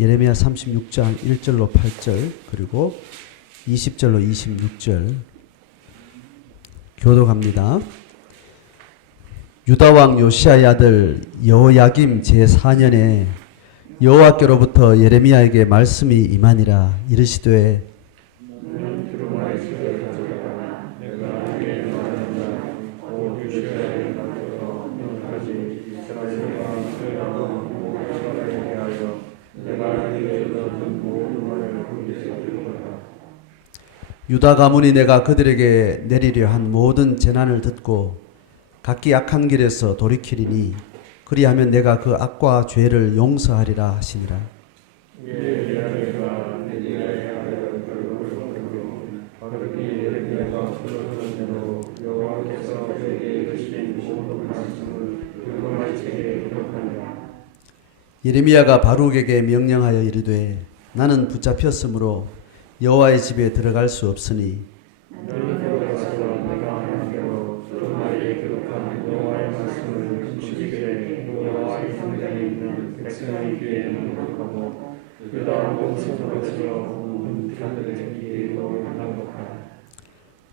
예레미야 36장 1절로 8절 그리고 20절로 26절 교독합니다. 유다왕 요시야의 아들 여호야김 제4년에 여호와께로부터 예레미야에게 말씀이 임하니라. 이르시되 유다 가문이 내가 그들에게 내리려 한 모든 재난을 듣고 각기 악한 길에서 돌이키리니 그리하면 내가 그 악과 죄를 용서하리라 하시니라. 예레미야가 바룩에게 명령하여 이르되 나는 붙잡혔으므로 여호와의 집에 들어갈 수 없으니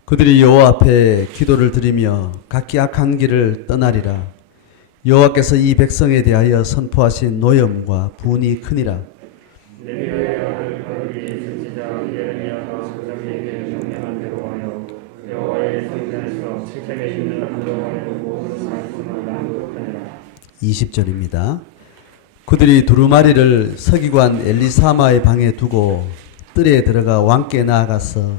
그들이 여호와 앞에 기도를 드리며 각기 악한 길을 떠나리라. 여호와께서 이 백성에 대하여 선포하신 노염과 분이 크니라. (20절입니다) 그들이 두루마리를 서기관 엘리사마의 방에 두고 뜰에 들어가 왕께 나아가서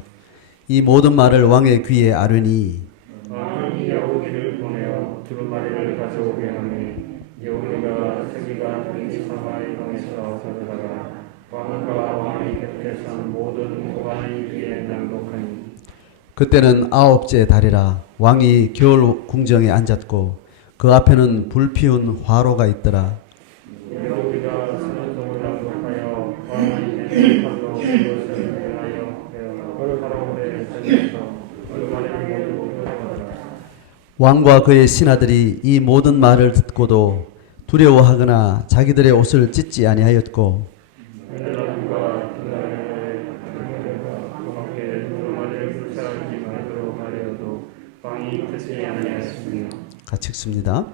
이 모든 말을 왕의 귀에 아뢰니 왕이 여호기를 보내어 두루마리를 가져오게 하니 여호기가 서기관 엘리사마의 방에서 가져다가 왕과 왕의 곁에 선 모든 고관의 귀에 낭독하니 그때는 9째 달이라. 왕이 겨울 궁정에 앉았고 그 앞에는 불피운 화로가 있더라. 여호기가 선언송을 낭독하여 왕의 행복하도록 그것을 행하여 파라오의 전에서 두루마리를 모두 가져가더라. 왕과 그의 신하들이 이 모든 말을 듣고도 두려워하거나 자기들의 옷을 찢지 아니하였고 같이 읽습니다.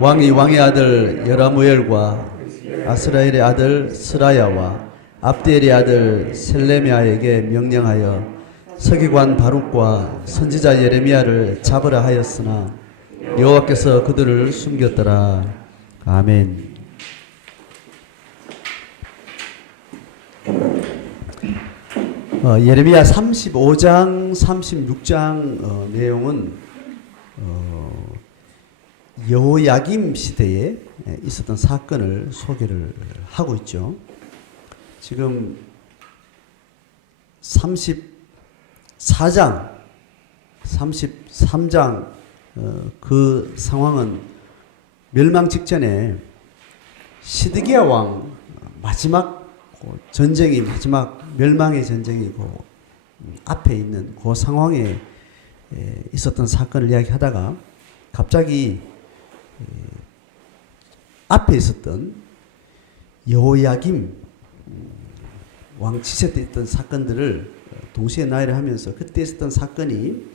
왕이 왕의 아들 여라무엘과 아스라엘의 아들 스라야와 압디엘의 아들 셀레미아에게 명령하여 서기관 바룩과 선지자 예레미야를 잡으라 하였으나 여호와께서 그들을 숨겼더라. 아멘. 예레미야 35장 36장 내용은 여호야김 시대에 있었던 사건을 소개를 하고 있죠. 지금 34장, 33장 그 상황은 멸망 직전에 시드기야 왕 마지막 전쟁이 마지막 멸망의 전쟁이고 앞에 있는 그 상황에 있었던 사건을 이야기하다가 갑자기 앞에 있었던 여호야김 왕 치세 때 있던 사건들을 동시에 나열을 하면서 그때 있었던 사건이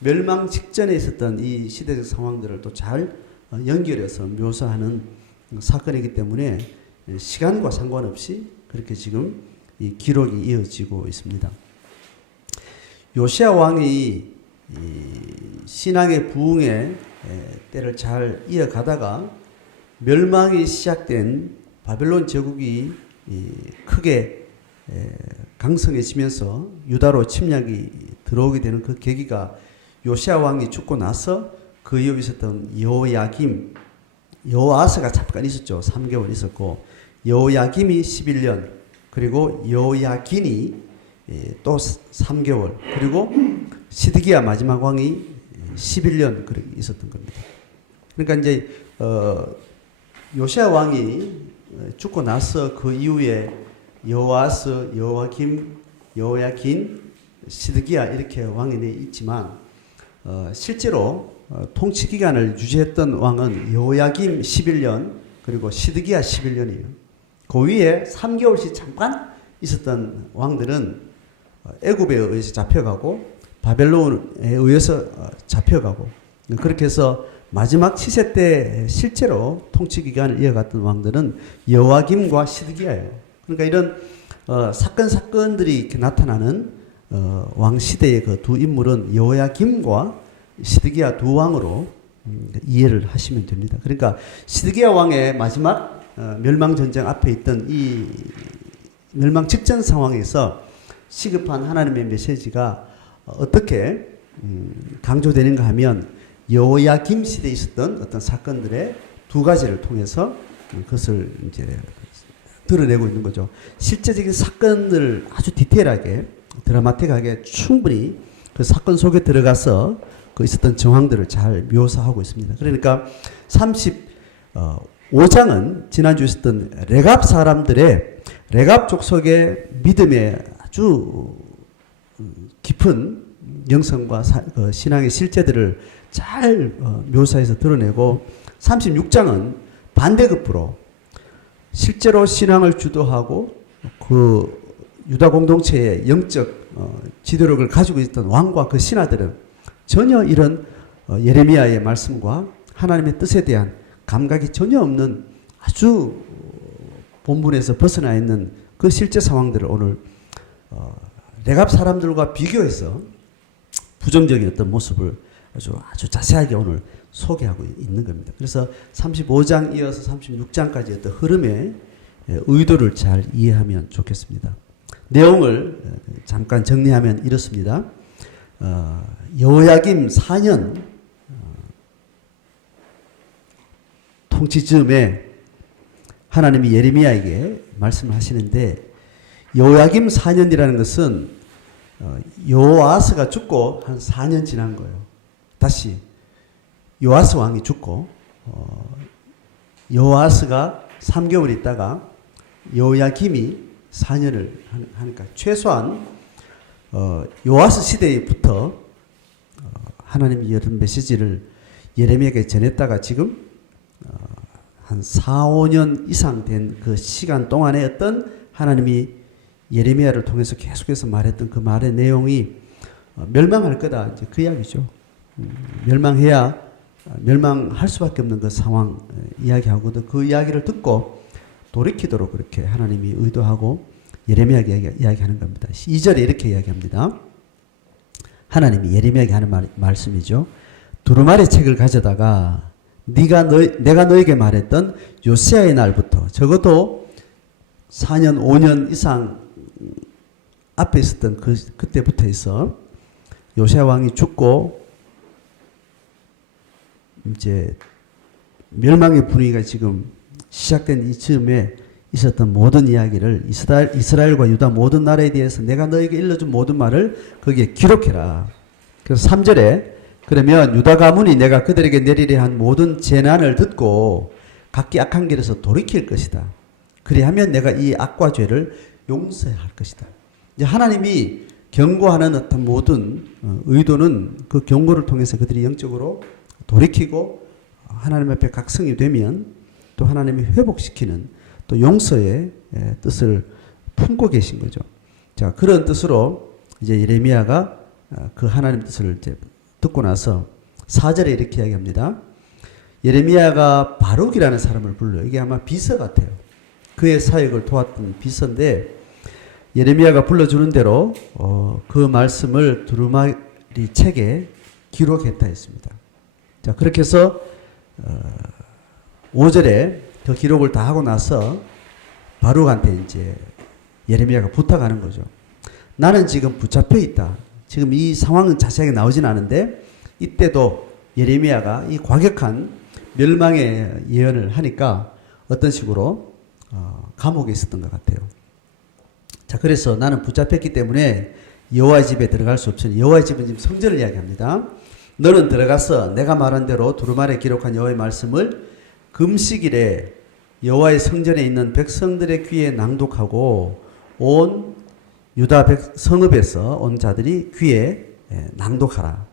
멸망 직전에 있었던 이 시대적 상황들을 또 잘 연결해서 묘사하는 사건이기 때문에 시간과 상관없이 그렇게 지금 이 기록이 이어지고 있습니다. 요시야 왕이 신앙의 부흥의 때를 잘 이어가다가 멸망이 시작된 바벨론 제국이 크게 강성해지면서 유다로 침략이 들어오게 되는 그 계기가 요시야 왕이 죽고 나서 그 이후에 있었던 여호야김, 여호아스가 잠깐 있었죠. 3개월 있었고 여호야김이 11년 그리고 여호야긴이 또 3개월 그리고 시드기야 마지막 왕이 11년 그렇게 있었던 겁니다. 그러니까 이제 요시야 왕이 죽고 나서 그 이후에 여호아스, 여호야김, 여호야긴, 시드기야 이렇게 왕이 있지만 실제로 통치 기간을 유지했던 왕은 여호야김 11년 그리고 시드기야 11년이에요. 그 위에 3개월씩 잠깐 있었던 왕들은 애굽에 의해서 잡혀가고 바벨론에 의해서 잡혀가고 그렇게 해서 마지막 7세 때 실제로 통치 기간을 이어갔던 왕들은 여호와김과 시드기야예요. 그러니까 이런 사건들이 이렇게 나타나는 왕 시대의 그 두 인물은 여호야김과 시드기야 두 왕으로 이해를 하시면 됩니다. 그러니까 시드기야 왕의 마지막 멸망 전쟁 앞에 있던 이 멸망 직전 상황에서 시급한 하나님의 메시지가 어떻게 강조되는가 하면 여호야김 시대에 있었던 어떤 사건들의 두 가지를 통해서 그것을 이제 드러내고 있는 거죠. 실제적인 사건을 아주 디테일하게 드라마틱하게 충분히 그 사건 속에 들어가서 그 있었던 정황들을 잘 묘사하고 있습니다. 그러니까 35장은 지난주에 있었던 레갑 사람들의 레갑 족속의 믿음의 아주 깊은 영성과 신앙의 실제들을 잘 묘사해서 드러내고 36장은 반대급부로 실제로 신앙을 주도하고 그 유다 공동체의 영적 지도력을 가지고 있던 왕과 그 신하들은 전혀 이런 예레미야의 말씀과 하나님의 뜻에 대한 감각이 전혀 없는 아주 본분에서 벗어나 있는 그 실제 상황들을 오늘 레갑 사람들과 비교해서 부정적인 어떤 모습을 아주 자세하게 오늘 소개하고 있는 겁니다. 그래서 35장 이어서 36장까지 어떤 흐름의 의도를 잘 이해하면 좋겠습니다. 내용을 잠깐 정리하면 이렇습니다. 여호야김 4년 통치 즈음에 하나님이 예레미야에게 말씀하시는데 여호야김 4년이라는 것은 요아스가 죽고 한 4년 지난 거예요. 다시 요아스 왕이 죽고 요아스가 3개월 있다가 여호야김이 4년을 하니까 최소한 요아스 시대부터 하나님이 이런 메시지를 예레미야에게 전했다가 지금 한 4, 5년 이상 된 그 시간 동안에 어떤 하나님이 예레미야를 통해서 계속해서 말했던 그 말의 내용이 멸망할 거다. 이제 그 이야기죠. 멸망해야 멸망할 수밖에 없는 그 상황 이야기하고도 그 이야기를 듣고 돌이키도록 그렇게 하나님이 의도하고 예레미야에게 이야기하는 겁니다. 2절에 이렇게 이야기합니다. 하나님이 예레미야에게 하는 말씀이죠. 두루마리 책을 가져다가 내가 너에게 말했던 요시야의 날부터 적어도 4년 5년 이상 앞에 있었던 그때부터 해서 요시야 왕이 죽고 이제 멸망의 분위기가 지금 시작된 이 즈음에 있었던 모든 이야기를 이스라엘과 유다 모든 나라에 대해서 내가 너에게 일러준 모든 말을 거기에 기록해라. 그래서 3절에 그러면 유다 가문이 내가 그들에게 내리려 한 모든 재난을 듣고 각기 악한 길에서 돌이킬 것이다. 그리하면 내가 이 악과 죄를 용서할 것이다. 이제 하나님이 경고하는 어떤 모든 의도는 그 경고를 통해서 그들이 영적으로 돌이키고 하나님 앞에 각성이 되면 또 하나님이 회복시키는 또 용서의 뜻을 품고 계신 거죠. 자, 그런 뜻으로 이제 예레미야가 그 하나님 뜻을 이제 듣고 나서 4절에 이렇게 이야기합니다. 예레미야가 바룩이라는 사람을 불러요. 이게 아마 비서 같아요. 그의 사역을 도왔던 비서인데 예레미야가 불러주는 대로 그 말씀을 두루마리 책에 기록했다 했습니다. 자, 그렇게 해서 5절에 그 기록을 다 하고 나서 바룩한테 이제 예레미야가 부탁하는 거죠. 나는 지금 붙잡혀 있다. 지금 이 상황은 자세하게 나오진 않은데 이때도 예레미야가 이 과격한 멸망의 예언을 하니까 어떤 식으로 감옥에 있었던 것 같아요. 자, 그래서 나는 붙잡혔기 때문에 여호와의 집에 들어갈 수 없으니 여호와의 집은 지금 성전을 이야기합니다. 너는 들어가서 내가 말한 대로 두루마리에 기록한 여호와의 말씀을 금식일에 여호와의 성전에 있는 백성들의 귀에 낭독하고 온 유다 성읍에서 온 자들이 귀에 낭독하라.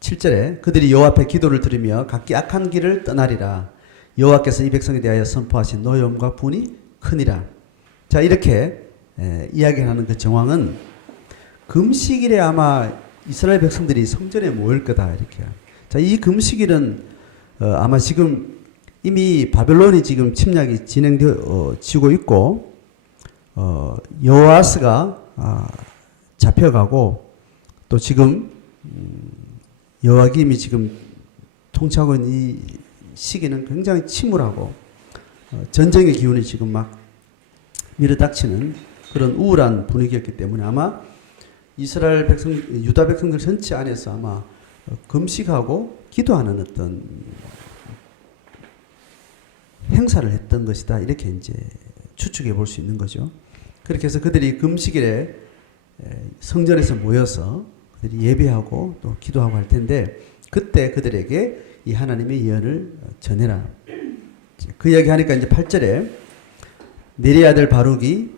7절에 그들이 여호와 앞에 기도를 들으며 각기 악한 길을 떠나리라. 여호와께서 이 백성에 대하여 선포하신 노여움과 분이 크니라. 자, 이렇게 이야기하는 그 정황은 금식일에 아마 이스라엘 백성들이 성전에 모일 거다 이렇게. 자, 이 금식일은 아마 지금 이미 바벨론이 지금 침략이 진행되어지고 있고 여호아스가 잡혀가고 또 지금 여호야김이 지금 통치하고 있는 이 시기는 굉장히 침울하고 전쟁의 기운이 지금 막 밀어닥치는 그런 우울한 분위기였기 때문에 아마 이스라엘 백성, 유다 백성들 전체 안에서 아마 금식하고 기도하는 어떤 행사를 했던 것이다. 이렇게 이제 추측해 볼 수 있는 거죠. 그렇게 해서 그들이 금식일에 성전에서 모여서 그들이 예배하고 또 기도하고 할 텐데 그때 그들에게 이 하나님의 예언을 전해라. 그 이야기 하니까 이제 8절에 네리의 아들 바룩이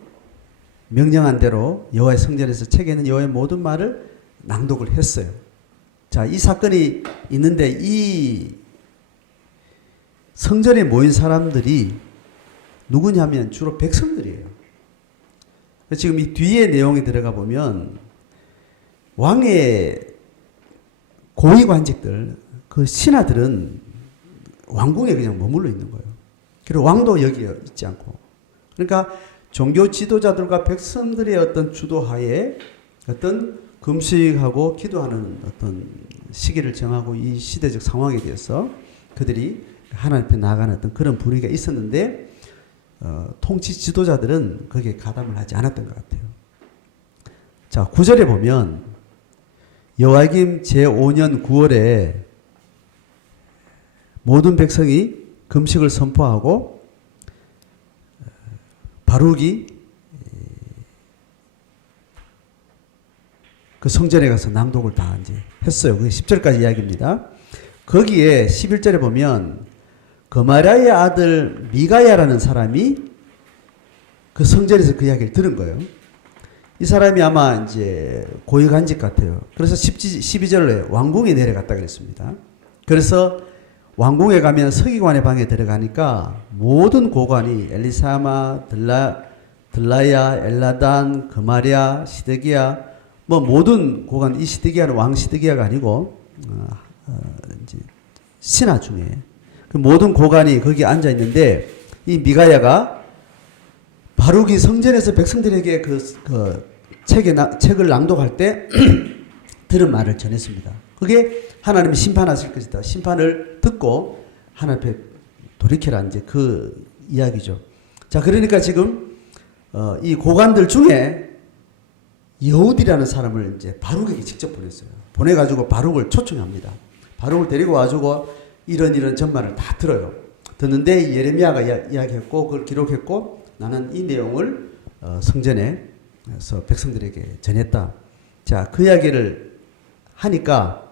명령한 대로 여호와의 성전에서 책에 있는 여호와의 모든 말을 낭독을 했어요. 자, 이 사건이 있는데 이 성전에 모인 사람들이 누구냐면 주로 백성들이에요. 지금 이 뒤에 내용이 들어가 보면 왕의 고위관직들, 그 신하들은 왕궁에 그냥 머물러 있는 거예요. 그리고 왕도 여기 있지 않고. 그러니까 종교 지도자들과 백성들의 어떤 주도하에 어떤 금식하고 기도하는 어떤 시기를 정하고 이 시대적 상황에 대해서 그들이 하나님 앞에 나아가는 어떤 그런 분위기가 있었는데 통치 지도자들은 거기에 가담을 하지 않았던 것 같아요. 자, 9절에 보면 여호야김 제5년 9월에 모든 백성이 금식을 선포하고 바룩이 그 성전에 가서 낭독을 다 이제 했어요. 그게 10절까지 이야기입니다. 거기에 11절에 보면 거마리아의 아들 미가야라는 사람이 그 성전에서 그 이야기를 들은 거예요. 이 사람이 아마 이제 고위관직 같아요. 그래서 12절에 왕궁에 내려갔다 그랬습니다. 그래서 왕궁에 가면 서기관의 방에 들어가니까 모든 고관이 엘리사마, 들라야, 엘라단, 거마리아, 시드기야 뭐 모든 고관, 이 시드기야는 왕 시드기야가 아니고 이제 신하 중에 그 모든 고관이 거기 앉아 있는데 이 미가야가 바룩이 성전에서 백성들에게 그 책을 낭독할 때 들은 말을 전했습니다. 그게 하나님이 심판하실 것이다. 심판을 듣고 하나님 앞에 돌이켜라 이제 그 이야기죠. 자, 그러니까 지금 이 고관들 중에 여우디라는 사람을 이제 바룩에게 직접 보냈어요. 보내가지고 바룩을 초청합니다. 바룩을 데리고 와주고 이런 전말을 다 들어요. 듣는데 예레미야가 이야기했고 그걸 기록했고 나는 이 내용을 성전에서 백성들에게 전했다. 자, 그 이야기를 하니까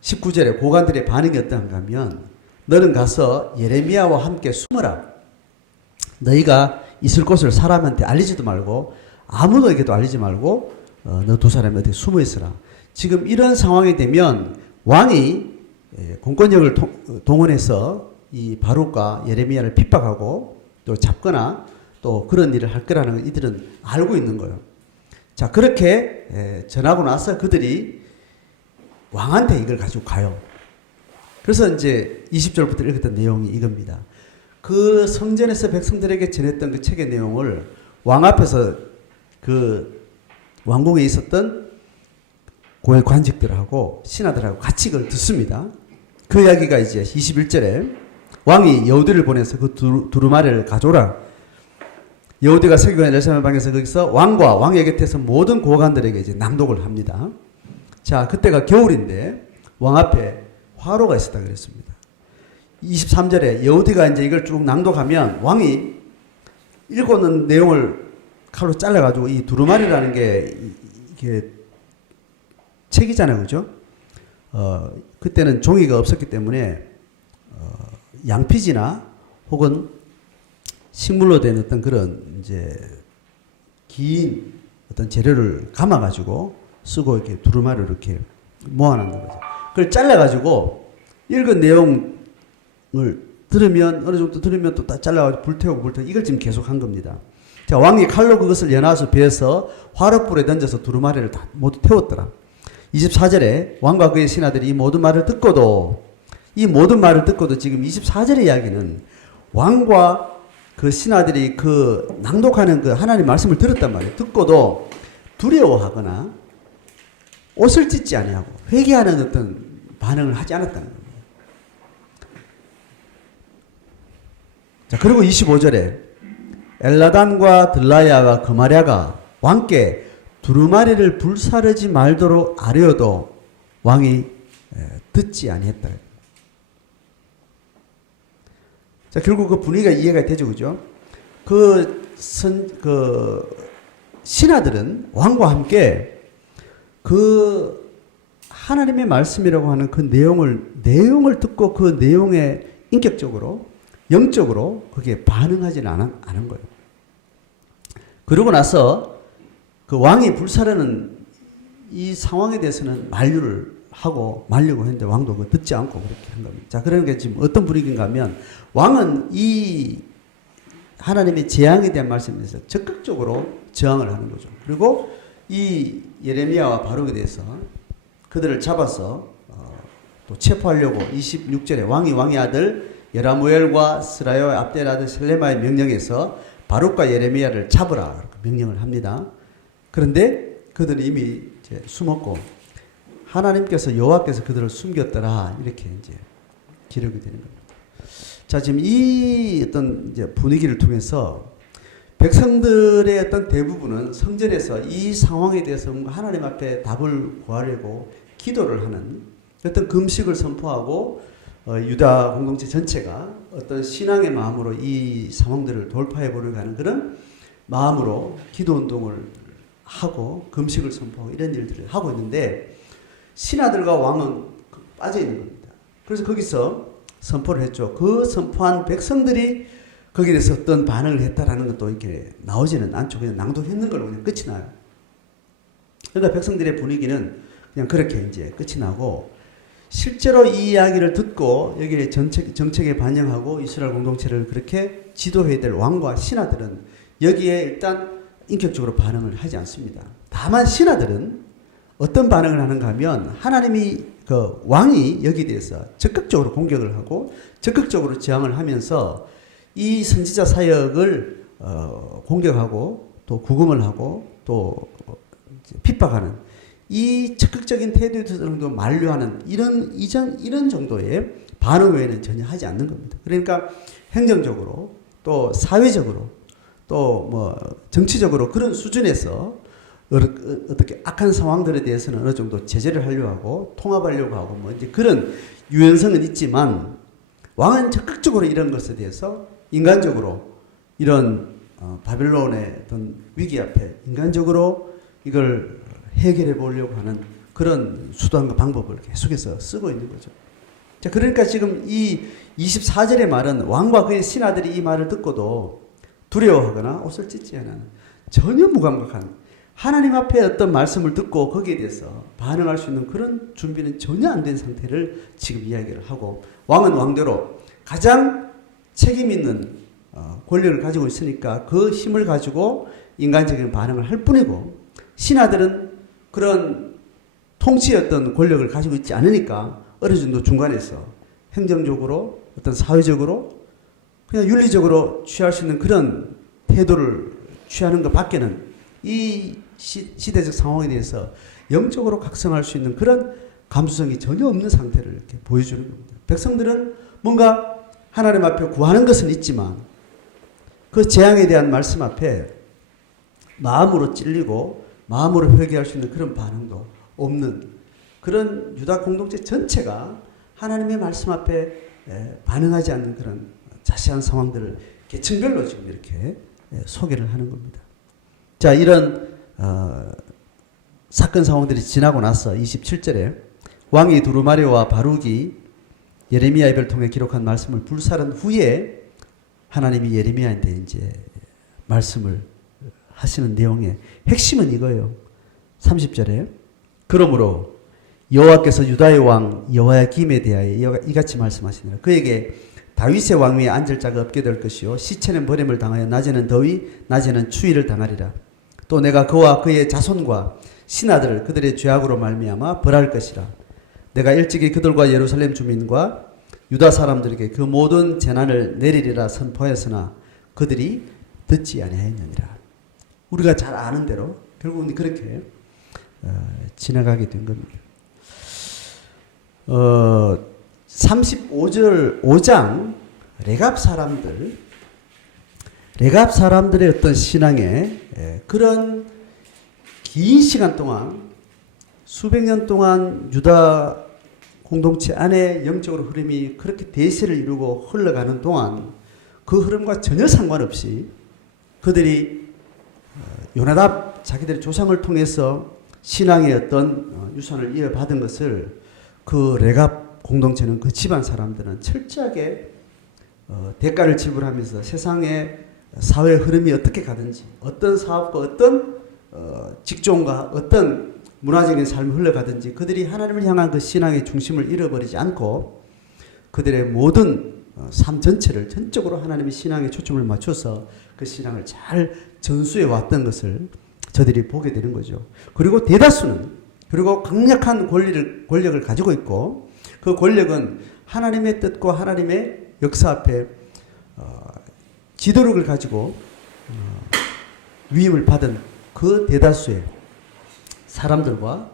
19절에 고관들의 반응이 어떠한가 하면 너는 가서 예레미야와 함께 숨어라. 너희가 있을 곳을 사람한테 알리지도 말고 아무도에게도 알리지 말고 너 두 사람이 어디 숨어 있어라. 지금 이런 상황이 되면 왕이 공권력을 동원해서 이 바룩과 예레미야를 핍박하고 또 잡거나 또 그런 일을 할 거라는 걸 이들은 알고 있는 거예요. 자, 그렇게 전하고 나서 그들이 왕한테 이걸 가지고 가요. 그래서 이제 20절부터 읽었던 내용이 이겁니다. 그 성전에서 백성들에게 전했던 그 책의 내용을 왕 앞에서 그 왕궁에 있었던 고위 관직들하고 신하들하고 같이 그걸 듣습니다. 그 이야기가 이제 21절에 왕이 여우디를 보내서 그 두루마리를 가져오라. 여우디가 서기관 엘사의 방에서 거기서 왕과 왕의 곁에서 모든 고관들에게 이제 낭독을 합니다. 자, 그때가 겨울인데 왕 앞에 화로가 있었다 그랬습니다. 23절에 여우디가 이제 이걸 쭉 낭독하면 왕이 읽어놓은 내용을 칼로 잘라가지고 이 두루마리라는 게 이게 책이잖아요, 그죠? 그때는 종이가 없었기 때문에 양피지나 혹은 식물로 된 어떤 그런 이제 긴 어떤 재료를 감아가지고 쓰고 이렇게 두루마리를 이렇게 모아놓는 거죠. 그걸 잘라가지고 읽은 내용을 들으면 어느 정도 들으면 또 잘라가지고 불태우고 이걸 지금 계속 한 겁니다. 자, 왕이 칼로 그것을 연화서 베어서 화롯불에 던져서 두루마리를 다 모두 태웠더라. 24절에 왕과 그의 신하들이 이 모든 말을 듣고도 지금 24절의 이야기는 왕과 그 신하들이 그 낭독하는 그 하나님 말씀을 들었단 말이에요. 듣고도 두려워하거나 옷을 찢지 아니하고 회개하는 어떤 반응을 하지 않았다는 겁니다. 자, 그리고 25절에 엘라단과 들라야와 그마랴가 왕께 두루마리를 불사르지 말도록 아뢰어도 왕이 듣지 아니했다. 자, 결국 그 분위기가 이해가 되죠, 그죠? 그 신하들은 왕과 함께 그 하나님의 말씀이라고 하는 그 내용을 듣고 그 내용에 인격적으로, 영적으로 거기에 반응하지는 않은 거예요. 그러고 나서 그 왕이 불사르는 이 상황에 대해서는 만류를 하고 말려고 했는데 왕도 그거 듣지 않고 그렇게 한 겁니다. 자, 그러니까 지금 어떤 분위기인가 하면 왕은 이 하나님의 재앙에 대한 말씀에 대해서 적극적으로 저항을 하는 거죠. 그리고 이 예레미야와 바룩에 대해서 그들을 잡아서 또 체포하려고 26절에 왕의 아들 여라무엘과 스라야와 압델 아들 셀레마의 명령에서 바룩과 예레미야를 잡으라 명령을 합니다. 그런데 그들은 이미 이제 숨었고 하나님께서 여호와께서 그들을 숨겼더라 이렇게 이제 기록이 되는 겁니다. 자, 지금 이 어떤 이제 분위기를 통해서 백성들의 어떤 대부분은 성전에서 이 상황에 대해서 하나님 앞에 답을 구하려고 기도를 하는 어떤 금식을 선포하고 유다 공동체 전체가 어떤 신앙의 마음으로 이 상황들을 돌파해 보려고 하는 그런 마음으로 기도 운동을 하고 금식을 선포하고 이런 일들을 하고 있는데 신하들과 왕은 빠져 있는 겁니다. 그래서 거기서 선포를 했죠. 그 선포한 백성들이 거기에 대해서 어떤 반응을 했다라는 것도 이렇게 나오지는 않죠. 그냥 낭독했는 걸로 그냥 끝이 나요. 그러니까 백성들의 분위기는 그냥 그렇게 이제 끝이 나고 실제로 이 이야기를 듣고 여기에 정책에 반영하고 이스라엘 공동체를 그렇게 지도해야 될 왕과 신하들은 여기에 일단 인격적으로 반응을 하지 않습니다. 다만 신하들은 어떤 반응을 하는가 하면 하나님이 그 왕이 여기에 대해서 적극적으로 공격을 하고 적극적으로 저항을 하면서 이 선지자 사역을 공격하고 또 구금을 하고 또 핍박하는 이 적극적인 태도에 정도 만류하는 이런 정도의 반응 외에는 전혀 하지 않는 겁니다. 그러니까 행정적으로 또 사회적으로 또 뭐 정치적으로 그런 수준에서 어떻게 악한 상황들에 대해서는 어느 정도 제재를 하려고 하고 통합하려고 하고 뭐 이제 그런 유연성은 있지만 왕은 적극적으로 이런 것에 대해서 인간적으로 이런 바벨론의 어떤 위기 앞에 인간적으로 이걸 해결해 보려고 하는 그런 수단과 방법을 계속해서 쓰고 있는 거죠. 자, 그러니까 지금 이 24절의 말은 왕과 그의 신하들이 이 말을 듣고도 두려워하거나 옷을 찢지 않는 전혀 무감각한 하나님 앞에 어떤 말씀을 듣고 거기에 대해서 반응할 수 있는 그런 준비는 전혀 안 된 상태를 지금 이야기를 하고 왕은 왕대로 가장 책임 있는 권력을 가지고 있으니까 그 힘을 가지고 인간적인 반응을 할 뿐이고 신하들은 그런 통치의 어떤 권력을 가지고 있지 않으니까 어느 정도 중간에서 행정적으로 어떤 사회적으로 그냥 윤리적으로 취할 수 있는 그런 태도를 취하는 것 밖에는 이 시대적 상황에 대해서 영적으로 각성할 수 있는 그런 감수성이 전혀 없는 상태를 이렇게 보여주는 겁니다. 백성들은 뭔가 하나님 앞에 구하는 것은 있지만 그 재앙에 대한 말씀 앞에 마음으로 찔리고 마음으로 회개할 수 있는 그런 반응도 없는 그런 유다 공동체 전체가 하나님의 말씀 앞에 반응하지 않는 그런 자세한 상황들을 계층별로 지금 이렇게 소개를 하는 겁니다. 자, 이런 사건 상황들이 지나고 나서 27절에 왕이 두루마리와 바룩이 예레미야 입을 통해 기록한 말씀을 불사른 후에 하나님이 예레미야한테 이제 말씀을 하시는 내용의 핵심은 이거예요. 30절에 그러므로 여호와께서 유다의 왕 여호야김에 대하여 이같이 말씀하시니라. 그에게 다윗의 왕위에 앉을 자가 없게 될 것이요 시체는 버림을 당하여 낮에는 더위 낮에는 추위를 당하리라. 또 내가 그와 그의 자손과 신하들을 그들의 죄악으로 말미암아 벌할 것이라. 내가 일찍이 그들과 예루살렘 주민과 유다 사람들에게 그 모든 재난을 내리리라 선포하였으나 그들이 듣지 아니하였느니라. 우리가 잘 아는 대로 결국은 그렇게 지나가게 된 겁니다. 35절 5장 레갑 사람들의 어떤 신앙에 그런 긴 시간 동안 수백 년 동안 유다 공동체 안에 영적으로 흐름이 그렇게 대세를 이루고 흘러가는 동안 그 흐름과 전혀 상관없이 그들이 요나답 자기들의 조상을 통해서 신앙의 어떤 유산을 이어받은 것을 그 레갑 공동체는 그 집안 사람들은 철저하게 대가를 지불하면서 세상의 사회 흐름이 어떻게 가든지 어떤 사업과 어떤 직종과 어떤 문화적인 삶이 흘러가든지 그들이 하나님을 향한 그 신앙의 중심을 잃어버리지 않고 그들의 모든 삶 전체를 전적으로 하나님의 신앙에 초점을 맞춰서 그 신앙을 잘 전수해 왔던 것을 저들이 보게 되는 거죠. 그리고 대다수는 그리고 강력한 권력을 가지고 있고 그 권력은 하나님의 뜻과 하나님의 역사 앞에 지도력을 가지고 위임을 받은 그 대다수의 사람들과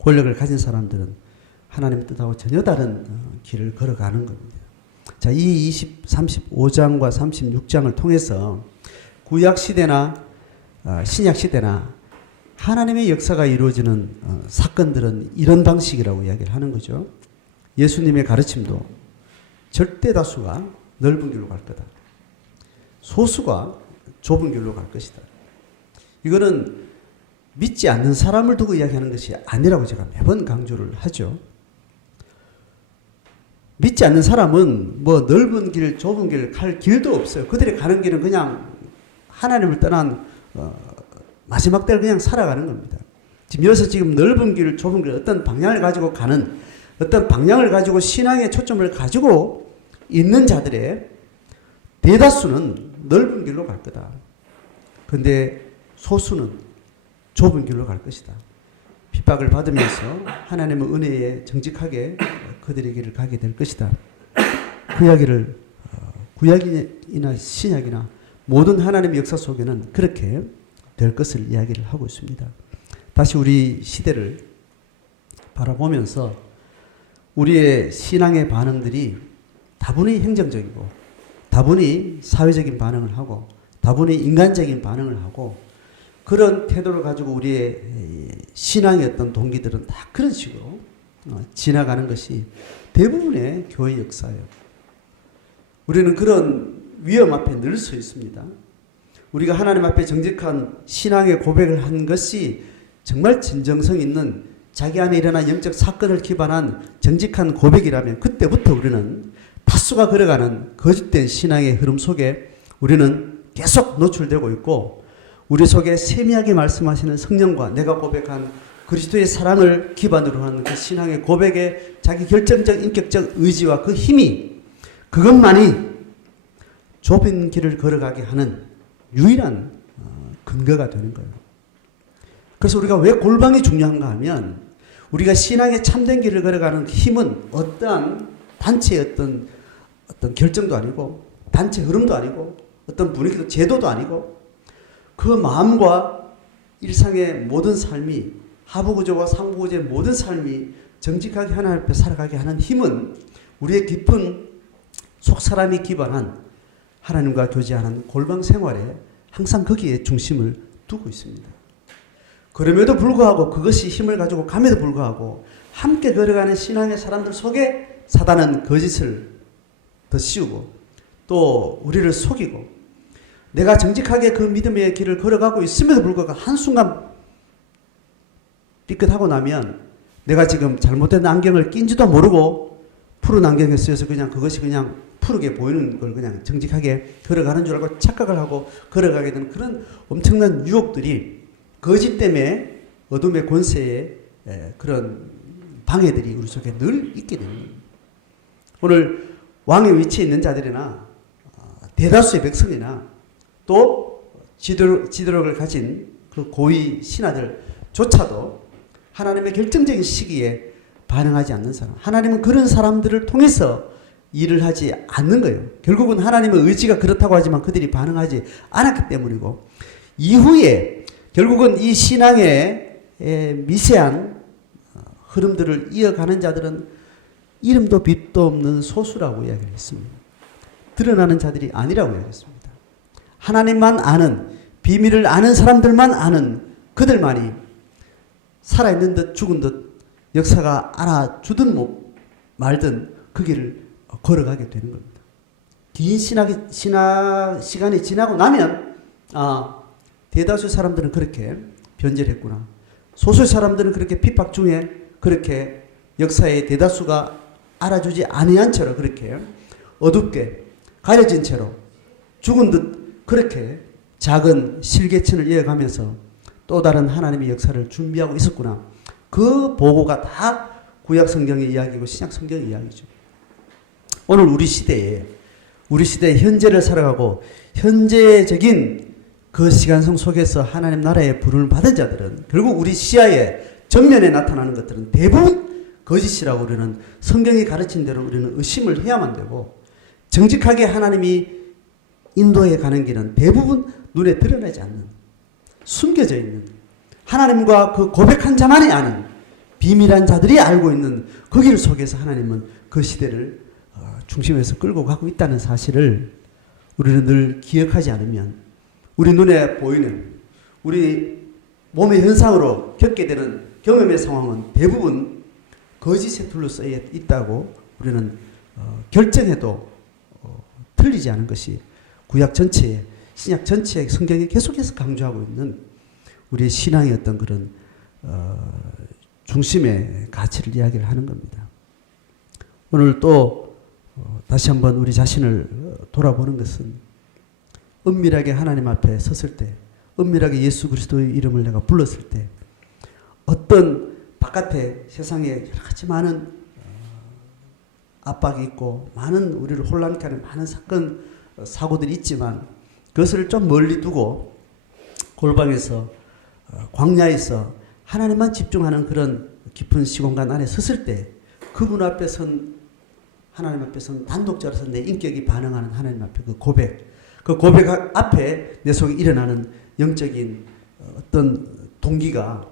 권력을 가진 사람들은 하나님의 뜻하고 전혀 다른 길을 걸어가는 겁니다. 자, 이 35장과 36장을 통해서 구약 시대나 신약 시대나 하나님의 역사가 이루어지는 사건들은 이런 방식이라고 이야기를 하는 거죠. 예수님의 가르침도 절대 다수가 넓은 길로 갈 거다. 소수가 좁은 길로 갈 것이다. 이거는 믿지 않는 사람을 두고 이야기하는 것이 아니라고 제가 매번 강조를 하죠. 믿지 않는 사람은 뭐 넓은 길, 좁은 길 갈 길도 없어요. 그들이 가는 길은 그냥 하나님을 떠난 마지막 때를 그냥 살아가는 겁니다. 지금 여기서 지금 넓은 길, 좁은 길 어떤 방향을 가지고 가는 어떤 방향을 가지고 신앙의 초점을 가지고 있는 자들의 대다수는 넓은 길로 갈 거다. 그런데 소수는 좁은 길로 갈 것이다. 핍박을 받으면서 하나님의 은혜에 정직하게 그들의 길을 가게 될 것이다. 그 이야기를 구약이나 신약이나 모든 하나님의 역사 속에는 그렇게 될 것을 이야기를 하고 있습니다. 다시 우리 시대를 바라보면서 우리의 신앙의 반응들이 다분히 행정적이고 다분히 사회적인 반응을 하고 다분히 인간적인 반응을 하고 그런 태도를 가지고 우리의 신앙의 어떤 동기들은 다 그런 식으로 지나가는 것이 대부분의 교회 역사예요. 우리는 그런 위험 앞에 늘 서 있습니다. 우리가 하나님 앞에 정직한 신앙의 고백을 한 것이 정말 진정성 있는 자기 안에 일어난 영적 사건을 기반한 정직한 고백이라면 그때부터 우리는 다수가 걸어가는 거짓된 신앙의 흐름 속에 우리는 계속 노출되고 있고 우리 속에 세미하게 말씀하시는 성령과 내가 고백한 그리스도의 사랑을 기반으로 하는 그 신앙의 고백의 자기 결정적 인격적 의지와 그 힘이 그것만이 좁은 길을 걸어가게 하는 유일한 근거가 되는 거예요. 그래서 우리가 왜 골방이 중요한가 하면 우리가 신앙의 참된 길을 걸어가는 힘은 어떠한 단체의 어떤 결정도 아니고 단체 흐름도 아니고 어떤 분위기도 제도도 아니고 그 마음과 일상의 모든 삶이 하부구조와 상부구조의 모든 삶이 정직하게 하나님 앞에 살아가게 하는 힘은 우리의 깊은 속사람이 기반한 하나님과 교제하는 골방 생활에 항상 거기에 중심을 두고 있습니다. 그럼에도 불구하고 그것이 힘을 가지고 감에도 불구하고 함께 걸어가는 신앙의 사람들 속에 사단은 거짓을 더 씌우고 또 우리를 속이고 내가 정직하게 그 믿음의 길을 걸어가고 있음에도 불구하고 한순간 삐끗하고 나면 내가 지금 잘못된 안경을 낀지도 모르고 푸른 안경에 쓰여서 그냥 그것이 그냥 푸르게 보이는 걸 그냥 정직하게 걸어가는 줄 알고 착각을 하고 걸어가게 되는 그런 엄청난 유혹들이 거짓 때문에 어둠의 권세의 그런 방해들이 우리 속에 늘 있게 됩니다. 오늘 왕의 위치에 있는 자들이나 대다수의 백성이나 또 지도력을 가진 그 고위 신하들조차도 하나님의 결정적인 시기에 반응하지 않는 사람, 하나님은 그런 사람들을 통해서 일을 하지 않는 거예요. 결국은 하나님의 의지가 그렇다고 하지만 그들이 반응하지 않았기 때문이고, 이후에 결국은 이 신앙의 미세한 흐름들을 이어가는 자들은 이름도 빛도 없는 소수라고 이야기했습니다. 드러나는 자들이 아니라고 이야기했습니다. 하나님만 아는, 비밀을 아는 사람들만 아는 그들만이 살아있는 듯 죽은 듯 역사가 알아주든 말든 그 길을 걸어가게 되는 겁니다. 긴 시간이 지나고 나면 대다수 사람들은 그렇게 변절했구나. 소수 사람들은 그렇게 핍박 중에 그렇게 역사의 대다수가 알아주지 아니한 채로 그렇게 어둡게 가려진 채로 죽은 듯 그렇게 작은 실개천을 이어가면서 또 다른 하나님의 역사를 준비하고 있었구나. 그 보고가 다 구약 성경의 이야기고 신약 성경의 이야기죠. 오늘 우리 시대의 현재를 살아가고 현재적인 그 시간성 속에서 하나님 나라의 부름을 받은 자들은 결국 우리 시야에 전면에 나타나는 것들은 대부분 거짓이라고 우리는 성경이 가르친 대로 우리는 의심을 해야만 되고, 정직하게 하나님이 인도해 가는 길은 대부분 눈에 드러나지 않는, 숨겨져 있는, 하나님과 그 고백한 자만이 아는, 비밀한 자들이 알고 있는 그 길 속에서 하나님은 그 시대를 중심에서 끌고 가고 있다는 사실을 우리는 늘 기억하지 않으면 우리 눈에 보이는, 우리 몸의 현상으로 겪게 되는 경험의 상황은 대부분 거짓에 둘러싸여 있다고 우리는 결정해도 틀리지 않은 것이 구약 전체에, 신약 전체에 성경이 계속해서 강조하고 있는 우리의 신앙의 어떤 그런 중심의 가치를 이야기를 하는 겁니다. 오늘 또 다시 한번 우리 자신을 돌아보는 것은 은밀하게 하나님 앞에 섰을 때, 은밀하게 예수 그리스도의 이름을 내가 불렀을 때 어떤 바깥에 세상에 여러 가지 많은 압박이 있고 많은 우리를 혼란케 하는 많은 사건, 사고들이 있지만 그것을 좀 멀리 두고 골방에서 광야에서 하나님만 집중하는 그런 깊은 시공간 안에 섰을 때 그분 앞에 하나님 앞에 선 단독자로서 내 인격이 반응하는 하나님 앞에 그 고백 앞에 내 속에 일어나는 영적인 어떤 동기가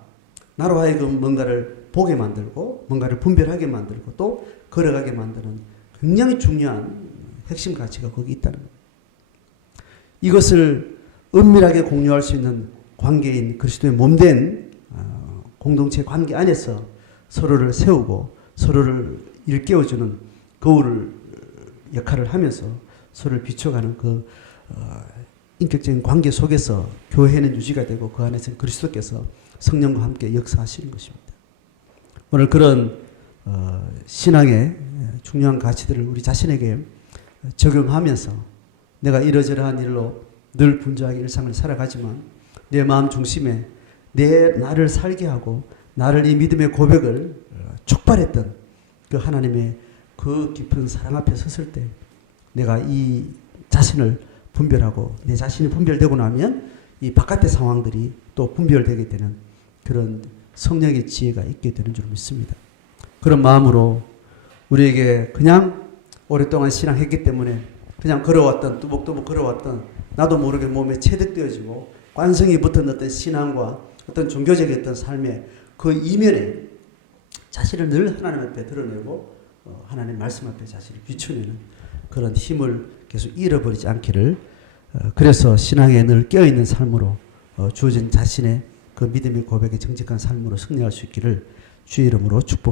나로 하여금 뭔가를 보게 만들고 뭔가를 분별하게 만들고 또 걸어가게 만드는 굉장히 중요한 핵심 가치가 거기 있다는 겁니다. 이것을 은밀하게 공유할 수 있는 관계인 그리스도의 몸된 공동체 관계 안에서 서로를 세우고 서로를 일깨워주는 거울 역할을 하면서 서로를 비춰가는 그 인격적인 관계 속에서 교회는 유지가 되고 그 안에서 그리스도께서 성령과 함께 역사하시는 것입니다. 오늘 그런 신앙의 중요한 가치들을 우리 자신에게 적용하면서 내가 이러저러한 일로 늘 분주하게 일상을 살아가지만 내 마음 중심에 나를 살게 하고 나를 이 믿음의 고백을 촉발했던 그 하나님의 그 깊은 사랑 앞에 섰을 때 내가 이 자신을 분별하고 내 자신이 분별되고 나면 이 바깥의 상황들이 또 분별되게 되는 그런 성령의 지혜가 있게 되는 줄 믿습니다. 그런 마음으로 우리에게 그냥 오랫동안 신앙했기 때문에 그냥 걸어왔던 뚜벅뚜벅 걸어왔던 나도 모르게 몸에 체득되어지고 관성이 붙은 어떤 신앙과 어떤 종교적인 어떤 삶의 그 이면에 자신을 늘 하나님 앞에 드러내고 하나님 말씀 앞에 자신을 비춰내는 그런 힘을 계속 잃어버리지 않기를, 그래서 신앙에 늘 깨어있는 삶으로 주어진 자신의 그 믿음의 고백의 정직한 삶으로 승리할 수 있기를 주의 이름으로 축복합니다.